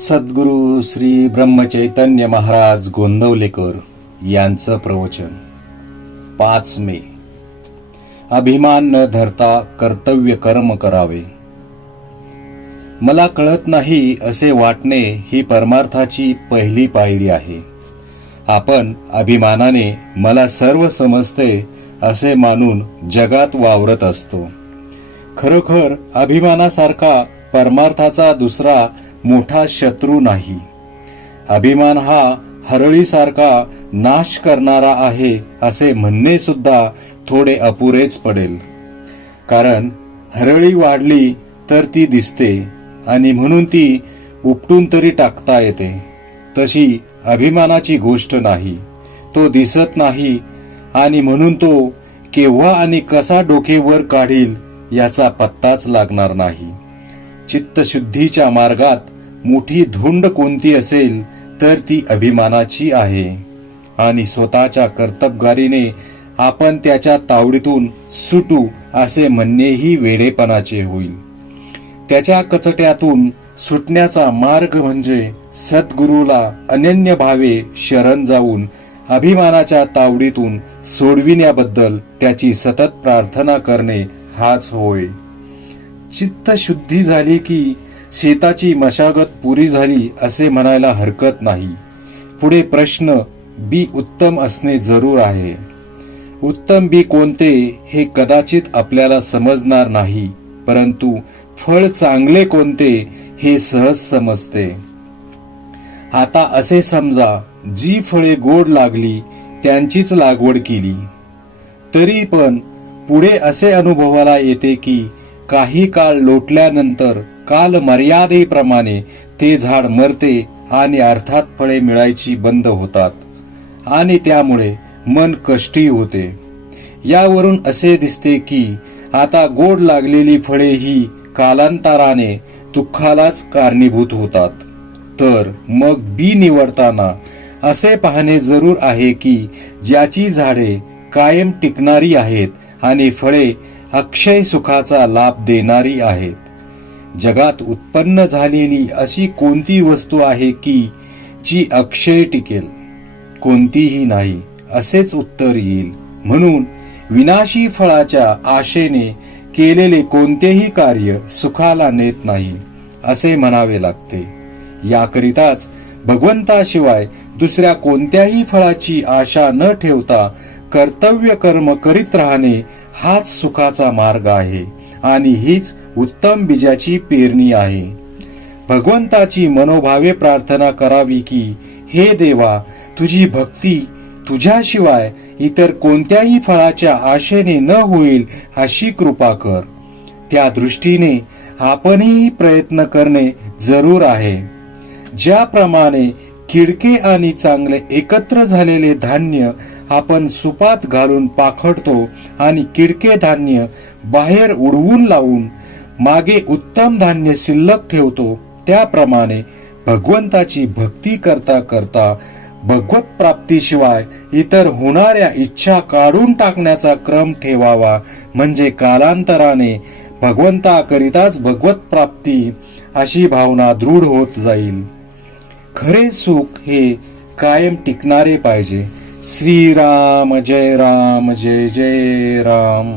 सद्गुरु श्री ब्रह्मचैतन्य महाराज गोंदवलेकर यांचं प्रवचन 5 मे. अभिमान न धरता कर्तव्य कर्म करावे. मला कळत नाही असे वाटणे ही परमार्थाची पहिली पायरी आहे. आपण अभिमानाने मला सर्व समजते असे मानून जगात वावरत असतो. खरोखर अभिमानासारखा परमार्थाचा दुसरा मोठा शत्रू नाही. अभिमान हा हरळीसारखा नाश करणारा आहे असे म्हणणे सुद्धा थोडे अपुरेच पडेल. कारण हरळी वाढली तर ती दिसते आणि म्हणून ती उपटून तरी टाकता येते. तशी अभिमानाची गोष्ट नाही. तो दिसत नाही आणि म्हणून तो केव्हा आणि कसा डोके वर काढील याचा पत्ताच लागणार नाही. चित्तशुद्धीच्या मार्गात मोठी धुंड कोणती असेल तर ती अभिमानाची आहे आणि स्वतःच्या कर्तबगारीने आपण त्याच्या तावडीतून सुटू असे म्हणणेही वेडेपणाचे होईल. त्याच्या कचट्यातून सुटण्याचा मार्ग म्हणजे सद्गुरूला अनन्य भावे शरण जाऊन अभिमानाच्या तावडीतून सोडविण्याबद्दल त्याची सतत प्रार्थना करणे हाच होय. चित्तशुद्धी झाली की शेताची मशागत पुरी झाली असे म्हणायला हरकत नाही. पुढे प्रश्न बी उत्तम असणे जरूर आहे. उत्तम बी कोणते हे कदाचित आपल्याला समजणार नाही, परंतु फळ चांगले कोणते हे सहज समजते. आता असे समजा जी फळे गोड लागली त्यांचीच लागवड केली, तरी पण पुढे असे अनुभवाला येते की काही काळ लोटल्यानंतर काल मर्यादेप्रमाणे ते झाड मरते आणि अर्थात फळे मिळायची बंद होतात आणि त्यामुळे मन कष्टी होते. यावरून असे दिसते की आता गोड लागलेली फळे ही कालांतराने दुःखालाच कारणीभूत होतात. तर मग बी निवडताना असे पाहणे जरूर आहे की ज्याची झाडे कायम टिकणारी आहेत आणि फळे अक्षय सुखाचा लाभ देणारी आहेत. जगात उत्पन्न झालेली अशी कोणती वस्तू आहे की जी अक्षय टिकेल? कोणतीही नाही असेच उत्तर येईल. म्हणून विनाशी फळाच्या आशेने केलेले कोणतेही कार्य सुखाला नेत नाही असे म्हणावे लागते. याकरिताच भगवंताशिवाय दुसऱ्या कोणत्याही फळाची आशा न ठेवता कर्तव्य कर्म करीत राहणे हाच सुखाचा मार्ग आहे आणि हीच उत्तम बीजाची पेरणी आहे. भगवंताची मनोभावे प्रार्थना करावी की हे देवा, तुझी भक्ती तुझ्याशिवाय इतर कोणत्याही फळाच्या आशेने न होईल अशी कृपा कर. त्या दृष्टीने आपणही प्रयत्न करणे जरूर आहे. ज्याप्रमाणे किडके आणि चांगले एकत्र झालेले धान्य आपण सुपात घालून पाखडतो आणि किडके धान्य बाहेर उडवून लावून मागे उत्तम धान्य शिल्लक ठेवतो, त्याप्रमाणे भगवंताची भक्ती करता करता भगवत प्राप्तीशिवाय इतर होणाऱ्या इच्छा काढून टाकण्याचा क्रम ठेवावा. म्हणजे कालांतराने भगवंताकरिताच भगवत प्राप्ती अशी भावना दृढ होत जाईल. खरे सुख हे कायम टिकणारे पाहिजे. श्रीराम जय राम जय जय राम.